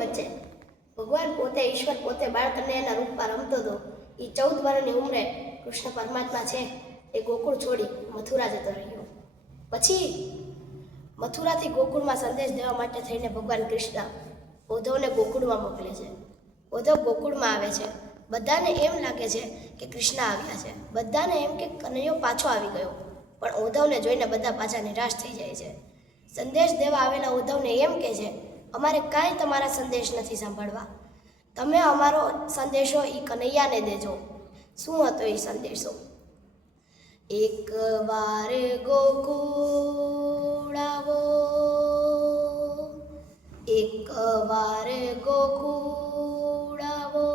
વચ્ચે ભગવાન પોતે ઈશ્વર પોતે બાળકન્યાના રૂપમાં રમતો હતો. એ 14 વર્ષની ઉંમરે કૃષ્ણ પરમાત્મા છે એ ગોકુળ છોડી મથુરા જતો રહ્યો. પછી મથુરાથી ગોકુળમાં સંદેશ દેવા માટે થઈને ભગવાન કૃષ્ણ ઉદ્ધવને ગોકુળમાં મોકલે છે. ઉદ્ધવ ગોકુળમાં આવે છે. બધાને એમ લાગે છે કે કૃષ્ણ આવ્યા છે, બધાને એમ કે કનૈયો પાછો આવી ગયો, પણ ઉદ્ધવને જોઈને બધા પાછા નિરાશ થઈ જાય છે. સંદેશ દેવા આવેલા ઉદ્ધવને એમ કહે છે, અમારે કાંઈ તમારા સંદેશ નથી સાંભળવા, તમે અમારો સંદેશો એ કનૈયાને દેજો. શું હતો એ સંદેશો? એક વાર ગોકુળ આવો, એક વાર ગોકુળ આવો,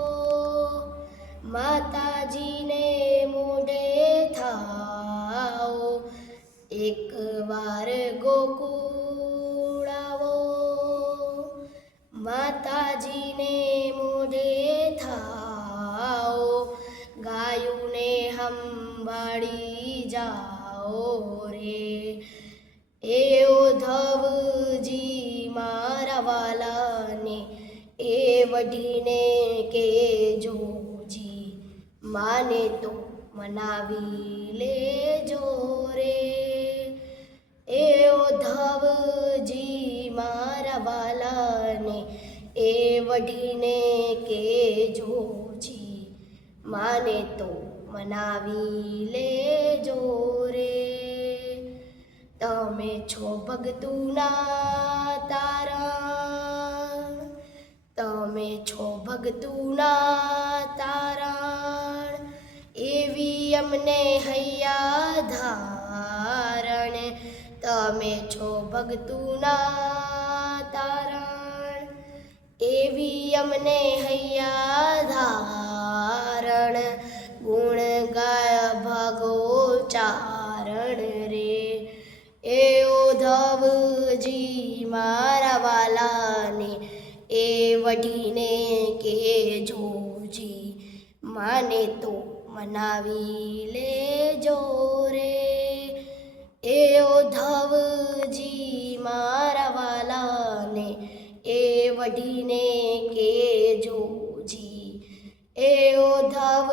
માતાજીને મોઢે થાઓ. એક વાર ગોકુળ આવો, માતાજીને મોઢે થાઓ. ગાયુંને સંભાળી જાઓ રે. એ ઉદ્ધવજી મારા વાલાને એ વઢીને કેજોજી, માને તો મનાવી લેજો રે. એ ઉદ્ધવજી મારા વાલાને એ વઢીને કેજોજી, માને તો મનાવી લેજો રે. તમે છો ભગતુના તારણ, તમે છો ભગતુના તારણ, એવી અમને હૈયા ધારણ. તમે છો ભગતુના તારણ, એવી અમને હૈયા ધારણ. ગુણ ગાય ભાગો ચારણ રે. એ ઉદ્ધવજી મારા વાલાને એ વઢીને કેજોજી, માને તો મનાવી લેજો રે. એ ઉદ્ધવજી મારા વાલાને એ વઢીને કેજોજી. એ ઉદ્ધવ